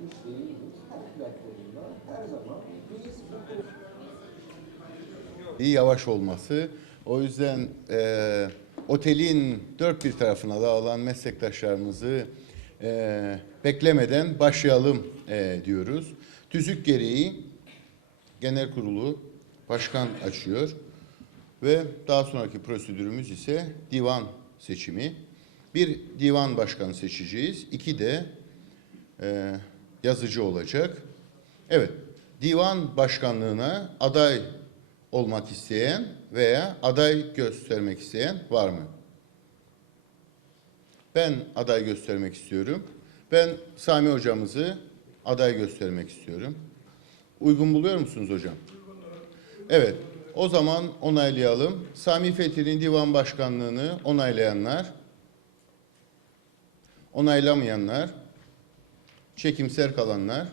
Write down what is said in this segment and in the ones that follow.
Her platformda her zaman biz bu yavaş olması. O yüzden e, otelin dört bir tarafına dağılan meslektaşlarımızı e, beklemeden başlayalım e, diyoruz. Tüzük gereği genel kurulu başkan açıyor ve daha sonraki prosedürümüz ise divan seçimi. Bir divan başkanı seçeceğiz. İki de e, yazıcı olacak. Evet, divan başkanlığına aday olmak isteyen veya aday göstermek isteyen var mı? Ben aday göstermek istiyorum. Ben Sami hocamızı aday göstermek istiyorum. Uygun buluyor musunuz hocam? Evet. O zaman onaylayalım. Sami Fethi'nin divan başkanlığını onaylayanlar, onaylamayanlar, çekimser kalanlar.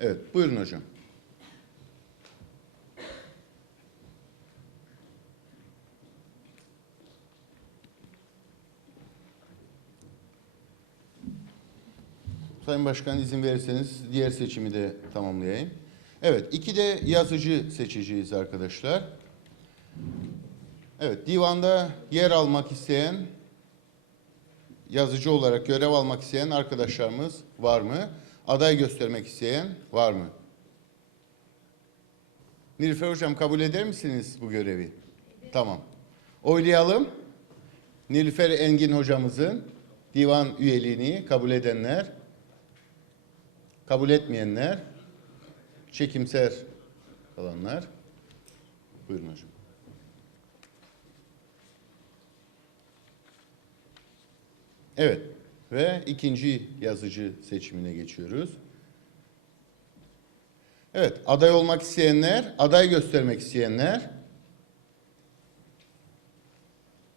Evet, buyurun hocam. Sayın Başkan izin verirseniz diğer seçimi de tamamlayayım. Evet, iki de yazıcı seçeceğiz arkadaşlar. Evet, divanda yer almak isteyen, yazıcı olarak görev almak isteyen arkadaşlarımız var mı? Aday göstermek isteyen var mı? Nilüfer Hocam kabul eder misiniz bu görevi? Tamam. Oylayalım. Nilüfer Engin hocamızın divan üyeliğini kabul edenler, kabul etmeyenler, çekimser kalanlar. Buyurun hocam. Evet ve ikinci yazıcı seçimine geçiyoruz. Evet, aday olmak isteyenler, aday göstermek isteyenler.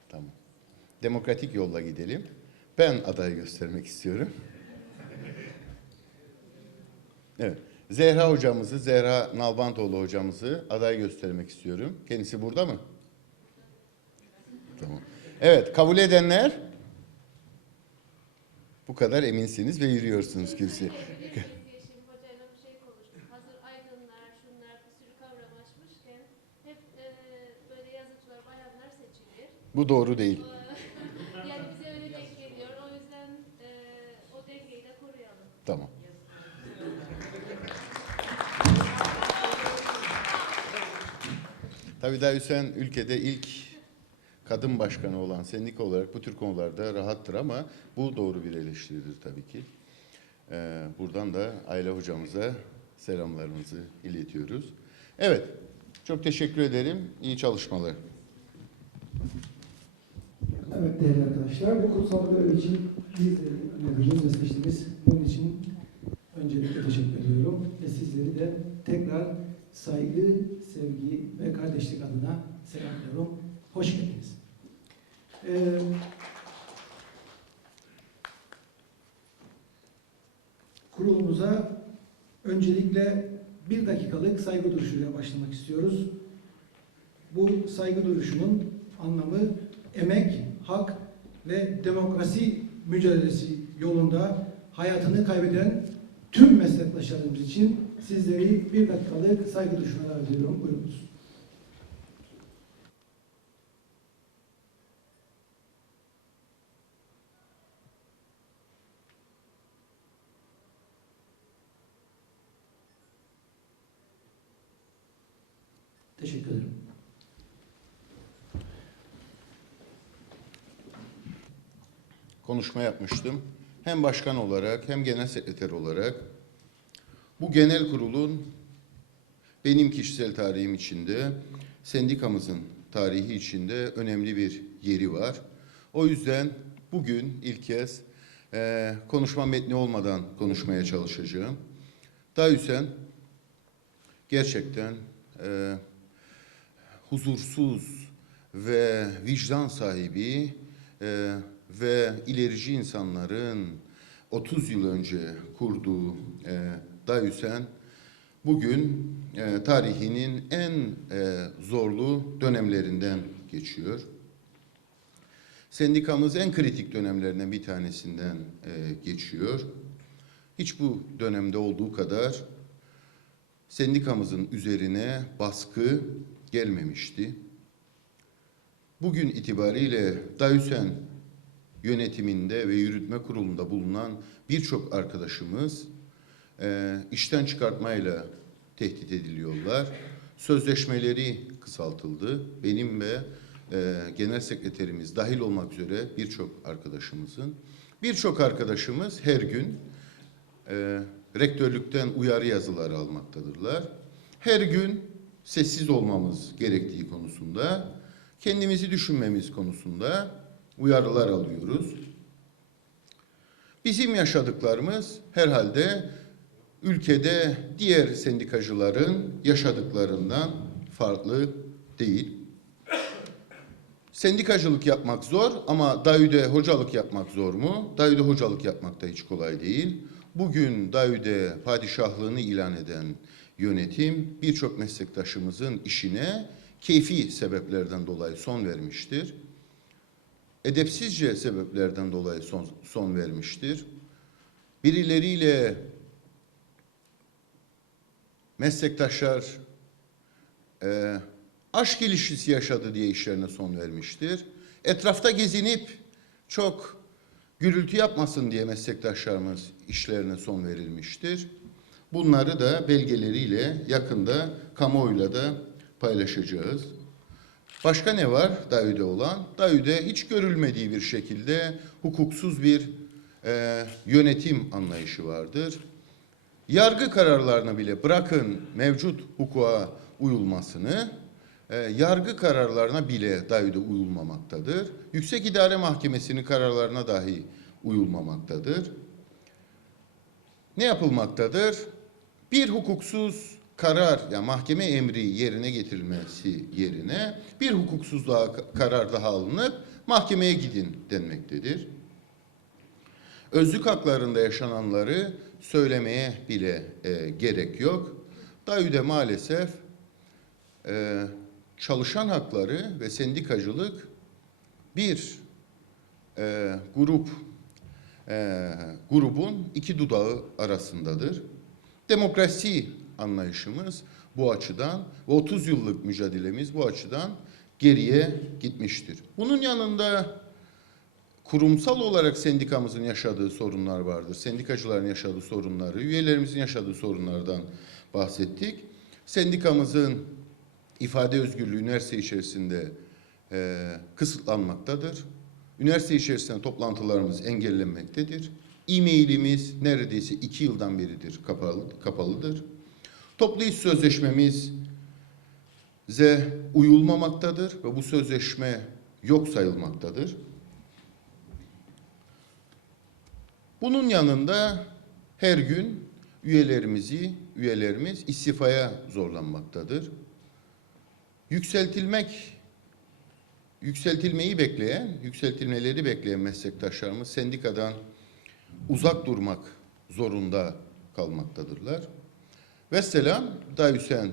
Tamam. Demokratik yolla gidelim. Ben aday göstermek istiyorum. Evet. Zehra hocamızı, Zehra Nalbantoğlu hocamızı aday göstermek istiyorum. Kendisi burada mı? Tamam. Evet, kabul edenler bu kadar eminsiniz ve yürüyorsunuz kürsüye. Bu doğru değil. Yani bize öyle denk geliyor. O yüzden e, o dengeyi de koruyalım. Tamam. Tabii daha Hüseyin ülkede ilk kadın başkanı olan sendika olarak bu tür konularda rahattır ama bu doğru bir eleştiridir tabii ki. Ee, buradan da Ayla hocamıza selamlarımızı iletiyoruz. Evet, çok teşekkür ederim. İyi çalışmalar. Evet değerli arkadaşlar, bu kutsal görev için bizleri önerdiğiniz ve seçtiğiniz bunun için öncelikle teşekkür ediyorum. Ve sizleri de tekrar saygı, sevgi ve kardeşlik adına selamlıyorum. Hoş geldiniz. Ee, kurulumuza öncelikle bir dakikalık saygı duruşuyla başlamak istiyoruz. Bu saygı duruşunun anlamı emek, hak ve demokrasi mücadelesi yolunda hayatını kaybeden tüm meslektaşlarımız için sizleri bir dakikalık saygı duruşuna davet ediyorum. Buyurunuz. Teşekkür ederim. Konuşma yapmıştım. Hem başkan olarak hem genel sekreter olarak bu genel kurulun benim kişisel tarihim içinde, sendikamızın tarihi içinde önemli bir yeri var. O yüzden bugün ilk kez eee, konuşma metni olmadan konuşmaya çalışacağım. Daha Hüseyin gerçekten eee, huzursuz ve vicdan sahibi eee, ve ilerici insanların 30 yıl önce kurduğu e, Dayüsen bugün e, tarihinin en e, zorlu dönemlerinden geçiyor. Sendikamız en kritik dönemlerinden bir tanesinden e, geçiyor. hiç bu dönemde olduğu kadar sendikamızın üzerine baskı gelmemişti. Bugün itibariyle DAYÜSEN yönetiminde ve yürütme kurulunda bulunan birçok arkadaşımız e, işten çıkartmayla tehdit ediliyorlar. Sözleşmeleri kısaltıldı. Benim ve e, genel sekreterimiz dahil olmak üzere birçok arkadaşımızın. Birçok arkadaşımız her gün e, rektörlükten uyarı yazıları almaktadırlar. Her gün sessiz olmamız gerektiği konusunda, kendimizi düşünmemiz konusunda uyarılar alıyoruz. Bizim yaşadıklarımız herhalde ülkede diğer sendikacıların yaşadıklarından farklı değil. Sendikacılık yapmak zor ama DAYÜ'de hocalık yapmak zor mu? DAYÜ'de hocalık yapmak da hiç kolay değil. Bugün DAYÜ'de padişahlığını ilan eden yönetim birçok meslektaşımızın işine keyfi sebeplerden dolayı son vermiştir. Edepsizce sebeplerden dolayı son, son vermiştir. Birileriyle meslektaşlar e, aşk ilişkisi yaşadı diye işlerine son vermiştir. Etrafta gezinip çok gürültü yapmasın diye meslektaşlarımız işlerine son verilmiştir. Bunları da belgeleriyle yakında kamuoyuyla da paylaşacağız. Başka ne var DAÜ'de olan? DAÜ'de hiç görülmediği bir şekilde hukuksuz bir e, yönetim anlayışı vardır. Yargı kararlarını bile bırakın mevcut hukuka uyulmasını, e, yargı kararlarına bile DAÜ'de uyulmamaktadır. Yüksek İdare Mahkemesi'nin kararlarına dahi uyulmamaktadır. Ne yapılmaktadır? Bir hukuksuz karar, yani mahkeme emri yerine getirilmesi yerine bir hukuksuz daha karar daha alınıp mahkemeye gidin denmektedir. Özlük haklarında yaşananları söylemeye bile e, gerek yok. DAÜ'de maalesef e, çalışan hakları ve sendikacılık bir e, grup e, grubun iki dudağı arasındadır. Demokrasi anlayışımız bu açıdan ve 30 yıllık mücadelemiz bu açıdan geriye gitmiştir. Bunun yanında kurumsal olarak sendikamızın yaşadığı sorunlar vardır. Sendikacıların yaşadığı sorunları, üyelerimizin yaşadığı sorunlardan bahsettik. Sendikamızın ifade özgürlüğü üniversite içerisinde e, kısıtlanmaktadır. Üniversite içerisinde toplantılarımız engellenmektedir. E-mailimiz neredeyse iki yıldan beridir kapalı, kapalıdır. Toplu iş sözleşmemiz ze uyulmamaktadır ve bu sözleşme yok sayılmaktadır. Bunun yanında her gün üyelerimizi, üyelerimiz istifaya zorlanmaktadır. Yükseltilmek, yükseltilmeyi bekleyen, yükseltilmeleri bekleyen meslektaşlarımız sendikadan uzak durmak zorunda kalmaktadırlar. Vesselam Dayüsen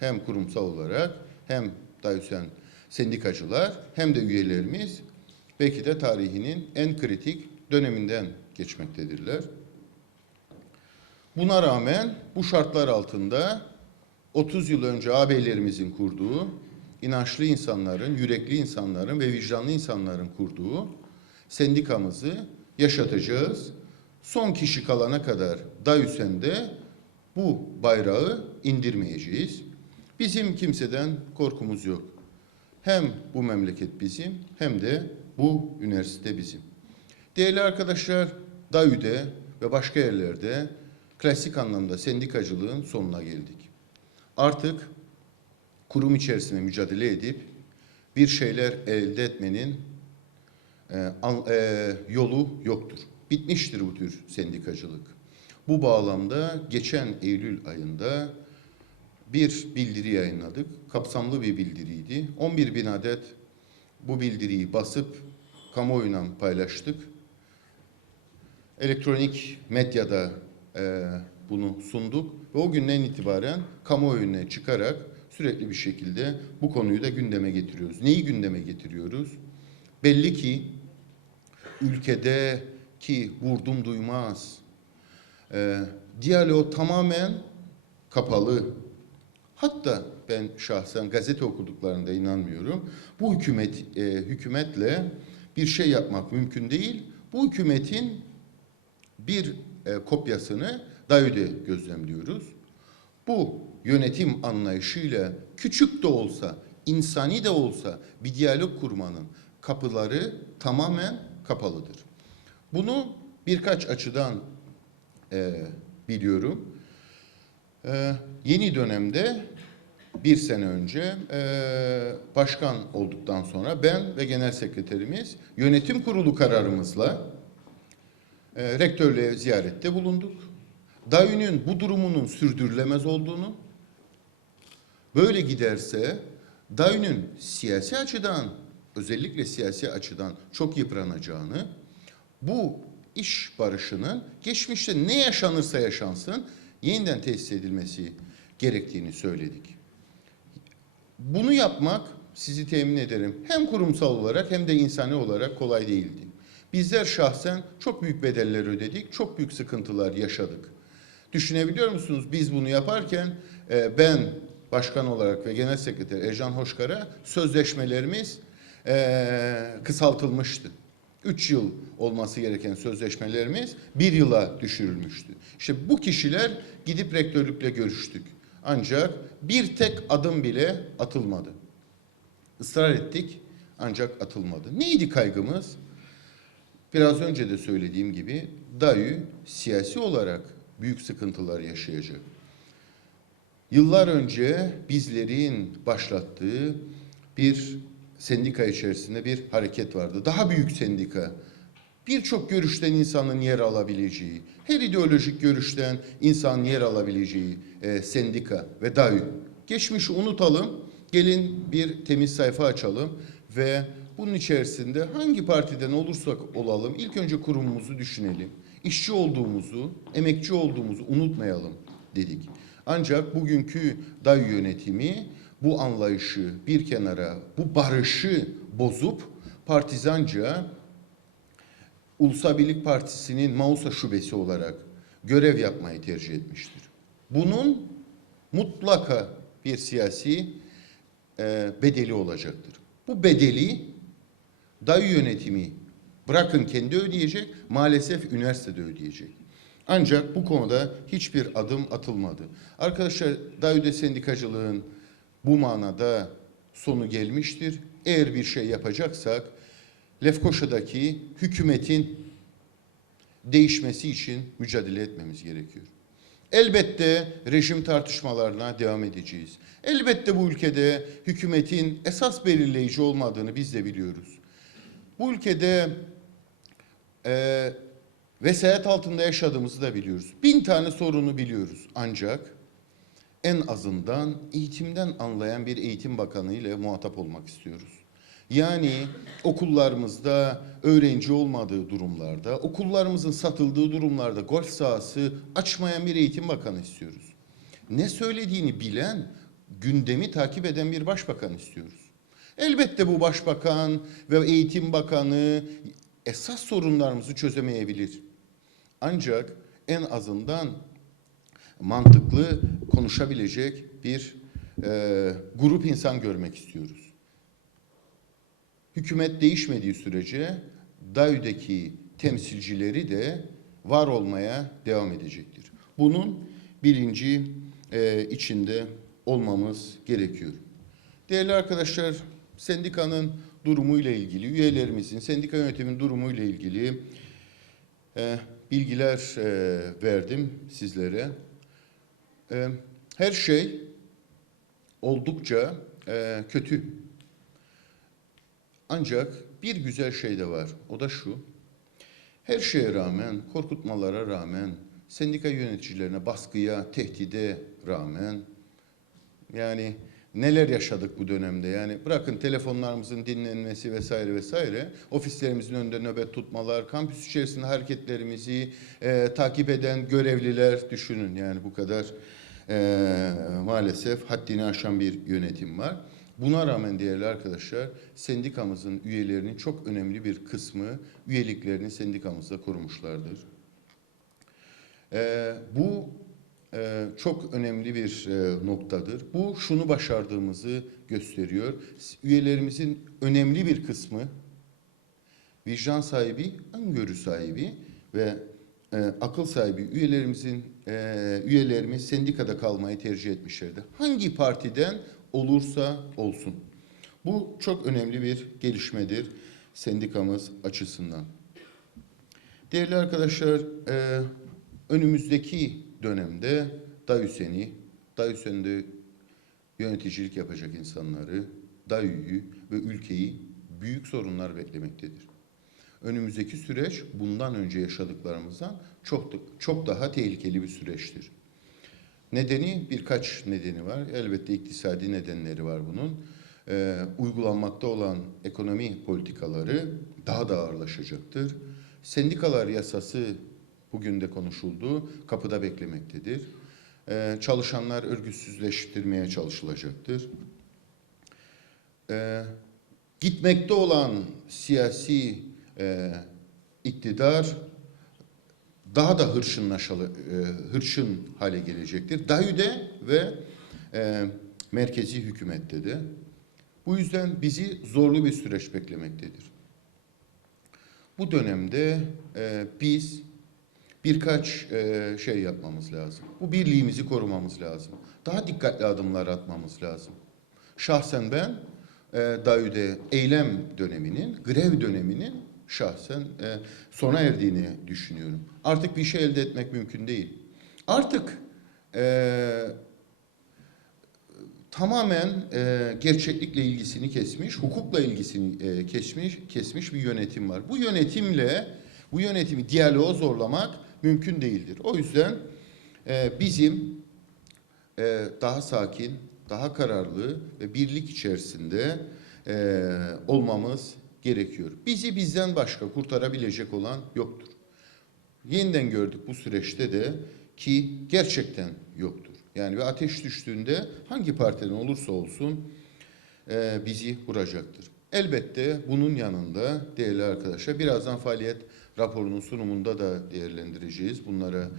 hem kurumsal olarak hem Dayüsen sendikacılar hem de üyelerimiz belki de tarihinin en kritik döneminden geçmektedirler. Buna rağmen bu şartlar altında 30 yıl önce ağabeylerimizin kurduğu, inançlı insanların, yürekli insanların ve vicdanlı insanların kurduğu sendikamızı yaşatacağız. Son kişi kalana kadar Dayüsen'de bu bayrağı indirmeyeceğiz. Bizim kimseden korkumuz yok. Hem bu memleket bizim hem de bu üniversite bizim. Değerli arkadaşlar, DAÜ'de ve başka yerlerde klasik anlamda sendikacılığın sonuna geldik. Artık kurum içerisinde mücadele edip bir şeyler elde etmenin e, an, e, yolu yoktur. Bitmiştir bu tür sendikacılık. Bu bağlamda geçen Eylül ayında bir bildiri yayınladık. Kapsamlı bir bildiriydi. 11 bin adet bu bildiriyi basıp kamuoyuna paylaştık. Elektronik medyada e, bunu sunduk ve o günden itibaren kamuoyuna çıkarak sürekli bir şekilde bu konuyu da gündeme getiriyoruz. Neyi gündeme getiriyoruz? Belli ki ülkedeki vurdum duymaz, e, diyalog tamamen kapalı. Hatta ben şahsen gazete okuduklarında inanmıyorum. Bu hükümet e, hükümetle bir şey yapmak mümkün değil. Bu hükümetin bir e, kopyasını DAEÜ'de gözlemliyoruz. Bu yönetim anlayışıyla küçük de olsa, insani de olsa bir diyalog kurmanın kapıları tamamen kapalıdır. Bunu birkaç açıdan e, biliyorum. E, yeni dönemde bir sene önce e, başkan olduktan sonra ben ve genel sekreterimiz yönetim kurulu kararımızla e, rektörlüğe ziyarette bulunduk. DAEÜ'nün bu durumunun sürdürülemez olduğunu, böyle giderse DAEÜ'nün siyasi açıdan, özellikle siyasi açıdan çok yıpranacağını, bu iş barışının geçmişte ne yaşanırsa yaşansın yeniden tesis edilmesi gerektiğini söyledik. Bunu yapmak sizi temin ederim hem kurumsal olarak hem de insani olarak kolay değildi. Bizler şahsen çok büyük bedeller ödedik, çok büyük sıkıntılar yaşadık. Düşünebiliyor musunuz? Biz bunu yaparken e, ben başkan olarak ve genel sekreter Ercan Hoşkar'a sözleşmelerimiz e, kısaltılmıştı. Üç yıl olması gereken sözleşmelerimiz bir yıla düşürülmüştü. İşte bu kişiler gidip rektörlükle görüştük. Ancak bir tek adım bile atılmadı. Israr ettik ancak atılmadı. Neydi kaygımız? Biraz önce de söylediğim gibi DAYÜ siyasi olarak büyük sıkıntılar yaşayacak. Yıllar önce bizlerin başlattığı bir sendika içerisinde bir hareket vardı. Daha büyük sendika. Birçok görüşten insanın yer alabileceği, her ideolojik görüşten insan yer alabileceği e, sendika ve DAYÜ. Geçmişi unutalım, gelin bir temiz sayfa açalım ve bunun içerisinde hangi partiden olursak olalım ilk önce kurumumuzu düşünelim. İşçi olduğumuzu, emekçi olduğumuzu unutmayalım dedik. Ancak bugünkü DAYÜ yönetimi bu anlayışı bir kenara, bu barışı bozup partizanca Ulusal Birlik Partisi'nin Mausa şubesi olarak görev yapmayı tercih etmiştir. Bunun mutlaka bir siyasi e, bedeli olacaktır. Bu bedeli DAYÜ yönetimi bırakın kendi ödeyecek, maalesef üniversitede ödeyecek. Ancak bu konuda hiçbir adım atılmadı. Arkadaşlar DAYÜ'de sendikacılığın bu manada sonu gelmiştir. Eğer bir şey yapacaksak Lefkoşa'daki hükümetin değişmesi için mücadele etmemiz gerekiyor. Elbette rejim tartışmalarına devam edeceğiz. Elbette bu ülkede hükümetin esas belirleyici olmadığını biz de biliyoruz. Bu ülkede e, vesayet altında yaşadığımızı da biliyoruz. Bin tane sorunu biliyoruz. Ancak en azından eğitimden anlayan bir eğitim bakanı ile muhatap olmak istiyoruz. Yani okullarımızda öğrenci olmadığı durumlarda, okullarımızın satıldığı durumlarda golf sahası açmayan bir eğitim bakanı istiyoruz. Ne söylediğini bilen, gündemi takip eden bir başbakan istiyoruz. Elbette bu başbakan ve eğitim bakanı esas sorunlarımızı çözemeyebilir. Ancak en azından mantıklı konuşabilecek bir e, grup insan görmek istiyoruz. Hükümet değişmediği sürece DAÜ'deki temsilcileri de var olmaya devam edecektir. Bunun bilinci e, içinde olmamız gerekiyor. Değerli arkadaşlar, sendikanın durumuyla ilgili, üyelerimizin, sendika yönetiminin durumuyla ilgili e, bilgiler e, verdim sizlere. E, her şey oldukça e, kötü. Ancak bir güzel şey de var. O da şu. Her şeye rağmen, korkutmalara rağmen, sendika yöneticilerine baskıya, tehdide rağmen yani neler yaşadık bu dönemde yani bırakın telefonlarımızın dinlenmesi vesaire vesaire ofislerimizin önünde nöbet tutmalar kampüs içerisinde hareketlerimizi e, takip eden görevliler düşünün yani bu kadar e, maalesef haddini aşan bir yönetim var. Buna rağmen değerli arkadaşlar sendikamızın üyelerinin çok önemli bir kısmı üyeliklerini sendikamızda korumuşlardır. Ee, bu e, çok önemli bir e, noktadır. Bu şunu başardığımızı gösteriyor. Üyelerimizin önemli bir kısmı vicdan sahibi, öngörü sahibi ve e, akıl sahibi üyelerimizin e, üyelerimiz sendikada kalmayı tercih etmişlerdi. Hangi partiden olursa olsun. Bu çok önemli bir gelişmedir sendikamız açısından. Değerli arkadaşlar, e, önümüzdeki dönemde DAYÜSEN'i, DAYÜSEN'de yöneticilik yapacak insanları, DAYÜ'yü ve ülkeyi büyük sorunlar beklemektedir. Önümüzdeki süreç bundan önce yaşadıklarımızdan çok çok daha tehlikeli bir süreçtir. Nedeni birkaç nedeni var. Elbette iktisadi nedenleri var bunun. Ee, uygulanmakta olan ekonomi politikaları daha da ağırlaşacaktır. Sendikalar yasası bugün de konuşuldu, kapıda beklemektedir. Ee, çalışanlar örgütsüzleştirmeye çalışılacaktır. Ee, gitmekte olan siyasi e, iktidar daha da hırçınlaşalı, e, hırçın hale gelecektir. DAYÜ'de ve e, merkezi hükümette de. Bu yüzden bizi zorlu bir süreç beklemektedir. Bu dönemde e, biz birkaç e, şey yapmamız lazım. Bu birliğimizi korumamız lazım. Daha dikkatli adımlar atmamız lazım. Şahsen ben e, DAYÜ'de eylem döneminin, grev döneminin şahsen e, sona erdiğini düşünüyorum. Artık bir şey elde etmek mümkün değil. Artık e, tamamen e, gerçeklikle ilgisini kesmiş, hukukla ilgisini e, kesmiş, kesmiş bir yönetim var. Bu yönetimle bu yönetimi diyaloğa zorlamak mümkün değildir. O yüzden e, bizim e, daha sakin, daha kararlı ve birlik içerisinde e, olmamız gerekiyor. Bizi bizden başka kurtarabilecek olan yoktur. Yeniden gördük bu süreçte de ki gerçekten yoktur. Yani bir ateş düştüğünde hangi partiden olursa olsun e, bizi vuracaktır. Elbette bunun yanında değerli arkadaşlar birazdan faaliyet raporunun sunumunda da değerlendireceğiz. Bunlara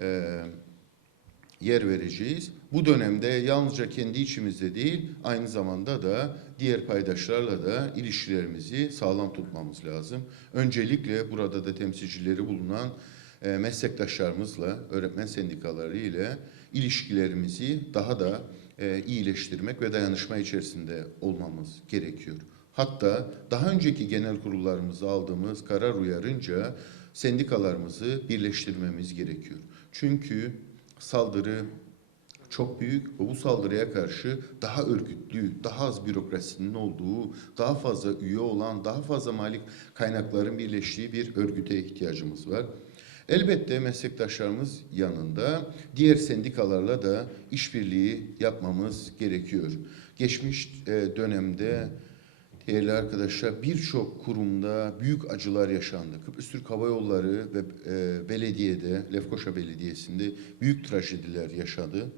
e, yer vereceğiz. Bu dönemde yalnızca kendi içimizde değil, aynı zamanda da diğer paydaşlarla da ilişkilerimizi sağlam tutmamız lazım. Öncelikle burada da temsilcileri bulunan e, meslektaşlarımızla, öğretmen sendikaları ile ilişkilerimizi daha da e, iyileştirmek ve dayanışma içerisinde olmamız gerekiyor. Hatta daha önceki genel kurullarımızda aldığımız karar uyarınca sendikalarımızı birleştirmemiz gerekiyor. Çünkü saldırı çok büyük ve bu saldırıya karşı daha örgütlü, daha az bürokrasinin olduğu, daha fazla üye olan, daha fazla mali kaynakların birleştiği bir örgüte ihtiyacımız var. Elbette meslektaşlarımız yanında diğer sendikalarla da işbirliği yapmamız gerekiyor. Geçmiş e, dönemde değerli arkadaşlar birçok kurumda büyük acılar yaşandı. Kıbrıs Türk Hava Yolları ve e, belediyede, Lefkoşa Belediyesi'nde büyük trajediler yaşadı,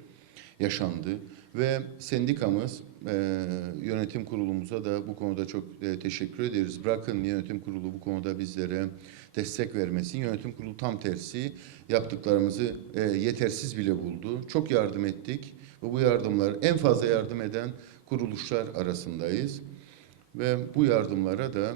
yaşandı ve sendikamız e, yönetim kurulumuza da bu konuda çok e, teşekkür ederiz. Bırakın yönetim kurulu bu konuda bizlere destek vermesin. Yönetim kurulu tam tersi yaptıklarımızı e, yetersiz bile buldu. Çok yardım ettik ve bu yardımlar en fazla yardım eden kuruluşlar arasındayız. Ve bu yardımlara da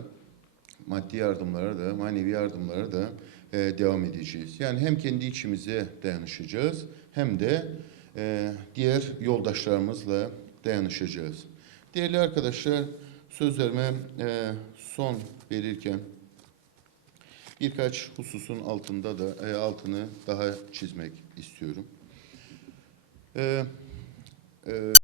maddi yardımlara da manevi yardımlara da e, devam edeceğiz. Yani hem kendi içimize dayanışacağız hem de e, diğer yoldaşlarımızla dayanışacağız. Değerli arkadaşlar sözlerime e, son verirken birkaç hususun altında da e, altını daha çizmek istiyorum. E, e,